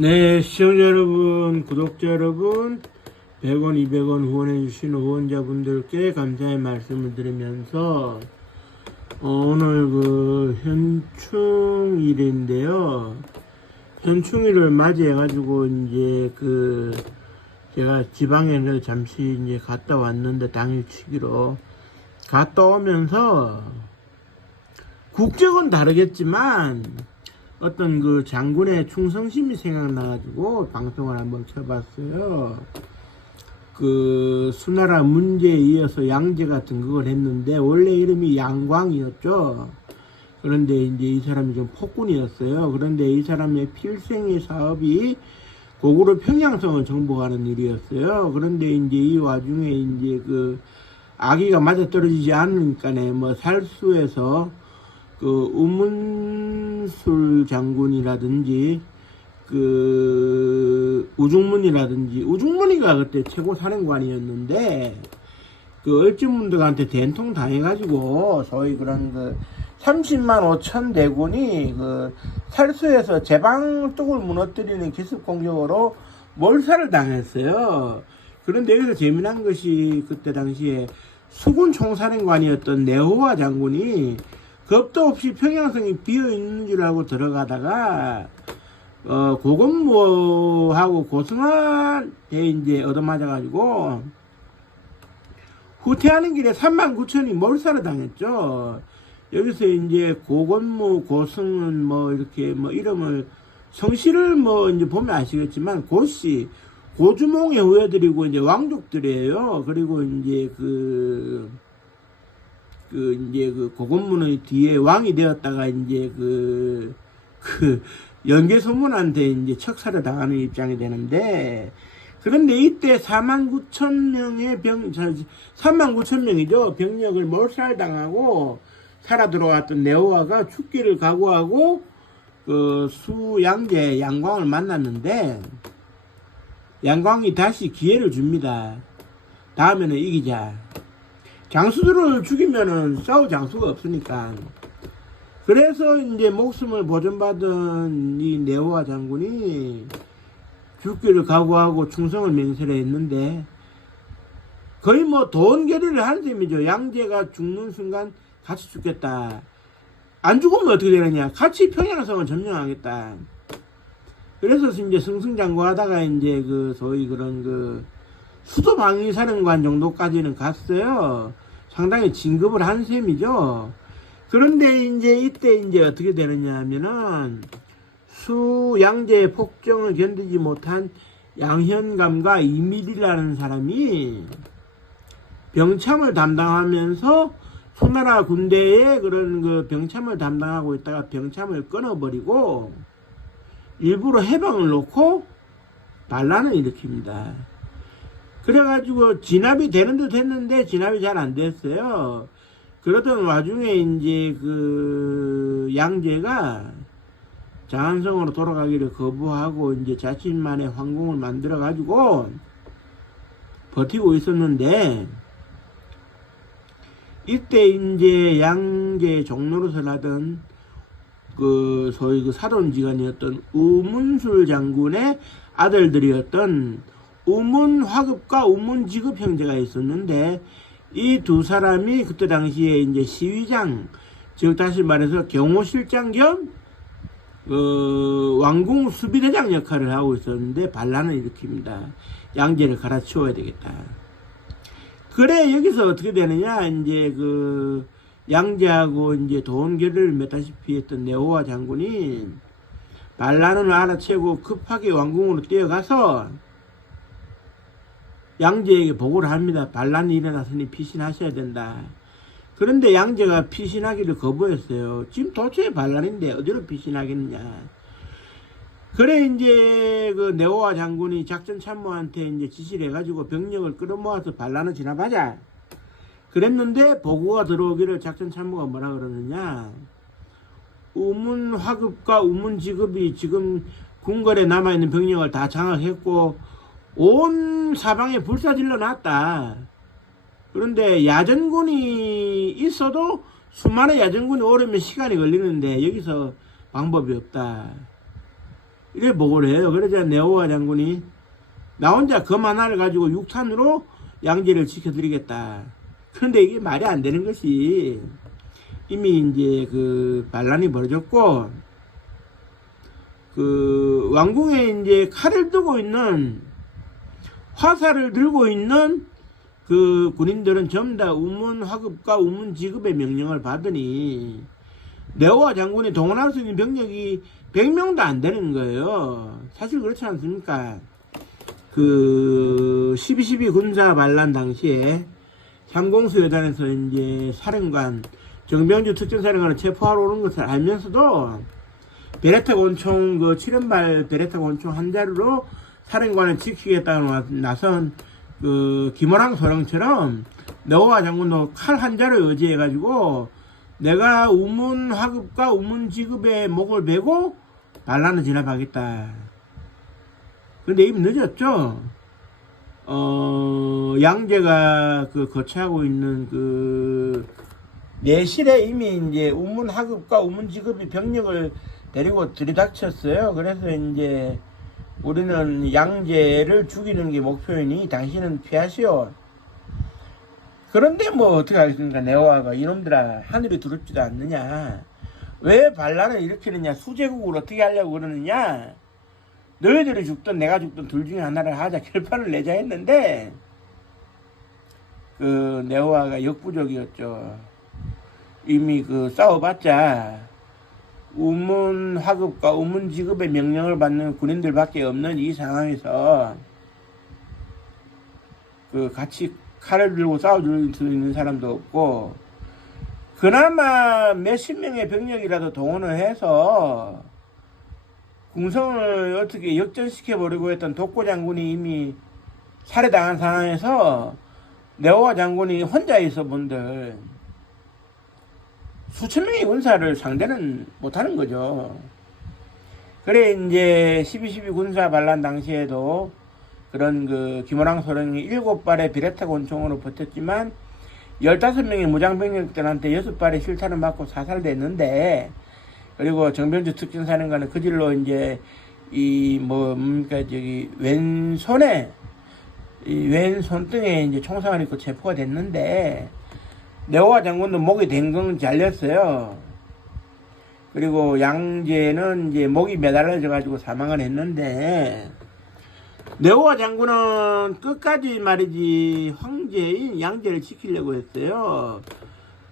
네, 시청자 여러분, 구독자 여러분, 100원, 200원 후원해주신 후원자분들께 감사의 말씀을 드리면서, 오늘 현충일인데요. 현충일을 맞이해가지고, 제가 지방에 잠시 갔다 왔는데, 당일치기로. 갔다 오면서, 국적은 다르겠지만, 어떤 장군의 충성심이 생각나가지고 방송을 한번 켜봤어요. 수나라 문제에 이어서 양제가 등극을 했는데 원래 이름이 양광이었죠. 그런데 이 사람이 좀 폭군이었어요. 그런데 이 사람의 필생의 사업이 고구려 평양성을 정복하는 일이었어요. 그런데 이 와중에 아기가 맞아떨어지지 않으니까 살수에서 우문술 장군이라든지 우중문이가 그때 최고 사령관이었는데 을지문덕한테 된통 당해가지고 소위 30만 5천 대군이 살수에서 제방뚝을 무너뜨리는 기습 공격으로 몰살을 당했어요. 그런데 여기서 재미난 것이 그때 당시에 수군 총사령관이었던 네호와 장군이 겁도 없이 평양성이 비어있는 줄 알고 들어가다가, 고건모하고 고승한테 얻어맞아가지고, 후퇴하는 길에 39,000이 몰살을 당했죠. 여기서 고건모, 고승은 이름을, 성씨를 보면 아시겠지만, 고씨, 고주몽의 후예들이고, 왕족들이에요. 그리고 고건문의 뒤에 왕이 되었다가 연개소문한테 척살을 당하는 입장이 되는데, 그런데 이때 39,000명이죠. 병력을 몰살당하고 살아 들어왔던 네오아가 죽기를 각오하고 수양제 양광을 만났는데, 양광이 다시 기회를 줍니다. 다음에는 이기자. 장수들을 죽이면은 싸울 장수가 없으니까. 그래서 목숨을 보존받은 이 네오아 장군이 죽기를 각오하고 충성을 맹세를 했는데, 거의 돈 결의를 한 셈이죠. 양제가 죽는 순간 같이 죽겠다. 안 죽으면 어떻게 되느냐. 같이 평양성을 점령하겠다. 그래서 승승장구하다가 소위 수도 방위사령관 정도까지는 갔어요. 상당히 진급을 한 셈이죠. 그런데 이때 어떻게 되느냐 하면은, 수양제의 폭정을 견디지 못한 양현감과 이밀이라는 사람이 병참을 담당하면서 수나라 군대에 병참을 담당하고 있다가 병참을 끊어버리고 일부러 해방을 놓고 반란을 일으킵니다. 그래가지고 진압이 되는 듯 했는데 진압이 잘 안 됐어요. 그러던 와중에 양제가 장안성으로 돌아가기를 거부하고 자신만의 황궁을 만들어가지고 버티고 있었는데, 이때 양제 종노릇을 하던 소위 사돈지간이었던 우문술 장군의 아들들이었던 우문화급과 우문지급 형제가 있었는데, 이 두 사람이 그때 당시에 시위장, 즉 다시 말해서 경호실장 겸 왕궁 수비대장 역할을 하고 있었는데 반란을 일으킵니다. 양제를 갈아치워야 되겠다. 그래 여기서 어떻게 되느냐, 양제하고 도원결의를 맺다시피 했던 네오아 장군이 반란을 알아채고 급하게 왕궁으로 뛰어가서 양제에게 보고를 합니다. 반란이 일어났으니 피신하셔야 된다. 그런데 양제가 피신하기를 거부했어요. 지금 도처에 반란인데 어디로 피신하겠느냐. 그래 네오아 장군이 작전 참모한테 지시를 해가지고 병력을 끌어모아서 반란을 진압하자. 그랬는데 보고가 들어오기를 작전 참모가 뭐라 그러느냐. 우문화급과 우문지급이 지금 궁궐에 남아있는 병력을 다 장악했고 온 사방에 불사질러 놨다. 그런데 야전군이 있어도 수많은 야전군이 오려면 시간이 걸리는데 여기서 방법이 없다. 이래 보고를 해요. 그러자 네오와 장군이 나 혼자 검 하나를 가지고 6탄으로 양제를 지켜드리겠다. 그런데 이게 말이 안 되는 것이 이미 이제 그 반란이 벌어졌고 그 왕궁에 이제 칼을 들고 있는 화살을 들고 있는 그 군인들은 전부 다 우문화급과 우문지급의 명령을 받으니 네오와 장군이 동원할 수 있는 병력이 100명도 안 되는 거예요. 사실 그렇지 않습니까? 그 12.12 군사 반란 당시에 상공수여단에서 이제 사령관 정병주 특전사령관을 체포하러 오는 것을 알면서도 베레타 권총 그 7연발 베레타 권총 한 자루로 사령관을 지키겠다고 나선 그 김호랑 소령처럼 네오와 장군도 칼 한 자루 의지해가지고 내가 우문화급과 우문지급의 목을 베고 반란을 진압하겠다. 근데 이미 늦었죠. 양제가 그 거처하고 있는 그 내실에 이미 이제 우문화급과 우문지급의 병력을 데리고 들이닥쳤어요. 그래서 이제 우리는 양제를 죽이는 게 목표이니 당신은 피하시오. 그런데 뭐 어떻게 하겠습니까? 네오와가 이놈들아 하늘이 두렵지도 않느냐. 왜 반란을 일으키느냐. 수제국을 어떻게 하려고 그러느냐. 너희들이 죽든 내가 죽든 둘 중에 하나를 하자 결판을 내자 했는데 그 네오와가 역부족이었죠. 이미 그 싸워봤자 우문화급과 우문지급의 명령을 받는 군인들밖에 없는 이 상황에서 그 같이 칼을 들고 싸워줄 수 있는 사람도 없고 그나마 몇십 명의 병력이라도 동원을 해서 궁성을 어떻게 역전시켜버리고 했던 독고 장군이 이미 살해당한 상황에서 네오와 장군이 혼자 있어 본들 수천 명의 군사를 상대는 못하는 거죠. 그래 이제 12.12 군사 반란 당시에도 그런 그 김호랑 소령이 7발의 비레타 권총으로 버텼지만 15명의 무장병력들한테 6발의 실탄을 맞고 사살됐는데 그리고 정병주 특전사령관은 그 질로 이제 이 뭡니까 저기 왼손에 이 왼손등에 이제 총상을 입고 체포가 됐는데 네오와 장군도 목이 댕강 잘렸어요. 그리고 양제는 이제 목이 매달려져 가지고 사망을 했는데 네오와 장군은 끝까지 말이지 황제인 양제를 지키려고 했어요.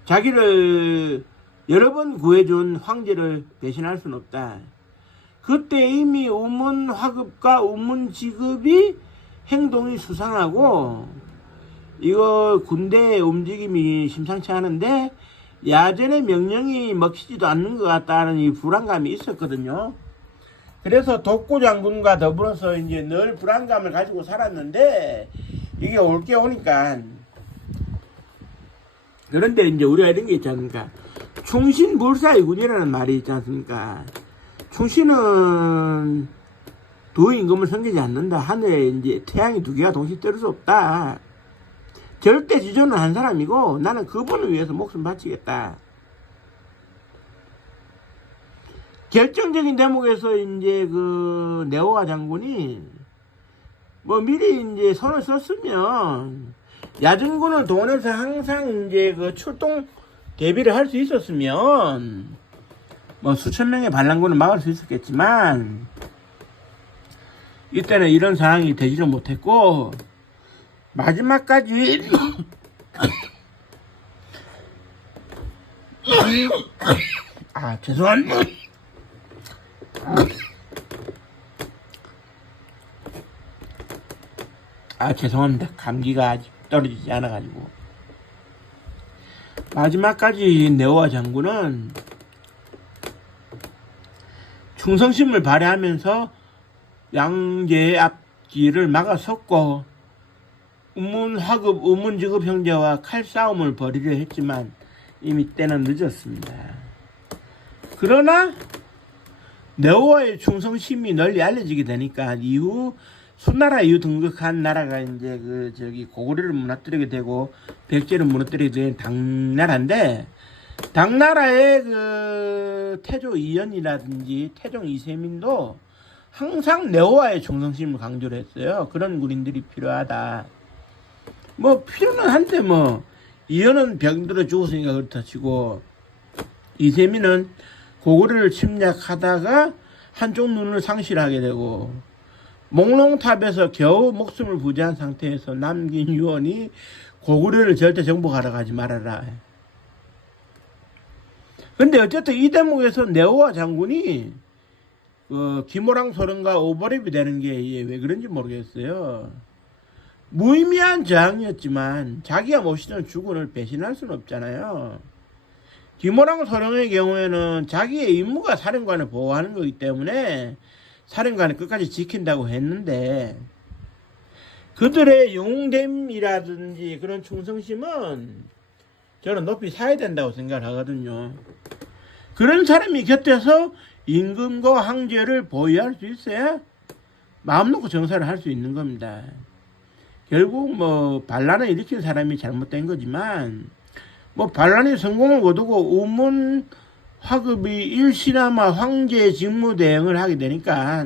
자기를 여러 번 구해준 황제를 배신할 수는 없다. 그때 이미 우문화급과 우문지급이 행동이 수상하고 이거 군대의 움직임이 심상치 않은데 야전의 명령이 먹히지도 않는 것 같다는 이 불안감이 있었거든요. 그래서 독고 장군과 더불어서 이제 늘 불안감을 가지고 살았는데 이게 올 게 오니까 그런데 이제 우리가 이런 게 있지 않습니까? 충신불사이군이라는 말이 있지 않습니까? 충신은 두 임금을 섬기지 않는다. 하늘에 이제 태양이 두 개가 동시에 떠올 수 없다. 절대 지존은 한 사람이고 나는 그분을 위해서 목숨 바치겠다. 결정적인 대목에서 이제 그 네오와 장군이 뭐 미리 이제 손을 썼으면 야전군을 동원해서 항상 이제 그 출동 대비를 할 수 있었으면 뭐 수천 명의 반란군을 막을 수 있었겠지만 이때는 이런 상황이 되지를 못했고 마지막까지 아 죄송합니다. 죄송합니다. 감기가 아직 떨어지지 않아가지고 마지막까지 네오와 장군은 충성심을 발휘하면서 양제의 앞길을 막아섰고 우문화급, 우문지급 형제와 칼싸움을 벌이려 했지만 이미 때는 늦었습니다. 그러나 네오와의 충성심이 널리 알려지게 되니까 이후 수나라 이후 등극한 나라가 이제 그 저기 고구려를 무너뜨리게 되고 백제를 무너뜨리게 된 당나라인데 당나라의 그 태조 이연이라든지 태종 이세민도 항상 내오와의 충성심을 강조를 했어요. 그런 군인들이 필요하다. 뭐 필요는 한데 뭐 이현은 병들어 죽었으니까 그렇다 치고 이세민은 고구려를 침략하다가 한쪽 눈을 상실하게 되고 몽롱탑에서 겨우 목숨을 부지한 상태에서 남긴 유언이 고구려를 절대 정복하러 가지 말아라. 근데 어쨌든 이 대목에서 내오와 장군이 김호랑 소련과 오버랩이 되는 게 왜 그런지 모르겠어요. 무의미한 저항이었지만 자기가 모시던 주군을 배신할 수는 없잖아요. 김호랑 소령의 경우에는 자기의 임무가 사령관을 보호하는 거기 때문에 사령관을 끝까지 지킨다고 했는데 그들의 영웅됨이라든지 그런 충성심은 저는 높이 사야 된다고 생각을 하거든요. 그런 사람이 곁에서 임금과 황제를 보위할 수 있어야 마음 놓고 정사를 할 수 있는 겁니다. 결국 뭐 반란을 일으킨 사람이 잘못된 거지만 뭐 반란이 성공을 거두고 우문 화급이 일시나마 황제 직무대행을 하게 되니까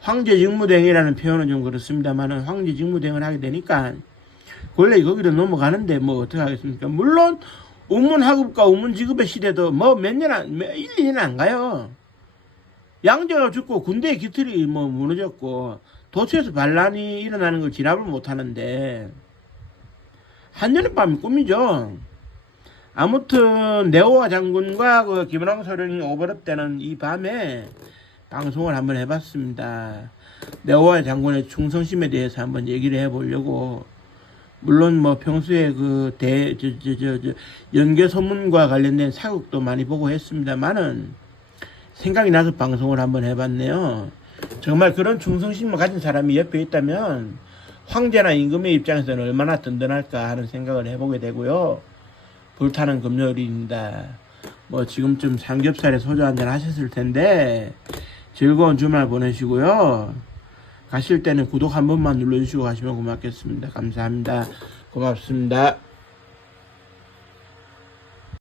황제 직무대행이라는 표현은 좀 그렇습니다만은 황제 직무대행을 하게 되니까 원래 거기로 넘어가는데 뭐 어떻게 하겠습니까? 물론 우문 화급과 우문 지급의 시대도 뭐 몇 년, 1, 2년 안 가요. 양제가 죽고 군대의 기틀이 뭐 무너졌고 도처에서 반란이 일어나는 걸 진압을 못 하는데 한여름 밤이 꿈이죠. 아무튼 네오와 장군과 그 김호랑 소령이 오버랩 되는 이 밤에 방송을 한번 해봤습니다. 네오와 장군의 충성심에 대해서 한번 얘기를 해보려고. 물론 뭐 평소에 그 연개 소문과 관련된 사극도 많이 보고 했습니다만은 생각이 나서 방송을 한번 해봤네요. 정말 그런 충성심을 가진 사람이 옆에 있다면 황제나 임금의 입장에서는 얼마나 든든할까 하는 생각을 해보게 되고요. 불타는 금요일입니다. 뭐 지금쯤 삼겹살에 소주 한잔 하셨을 텐데 즐거운 주말 보내시고요. 가실 때는 구독 한 번만 눌러주시고 가시면 고맙겠습니다. 감사합니다. 고맙습니다.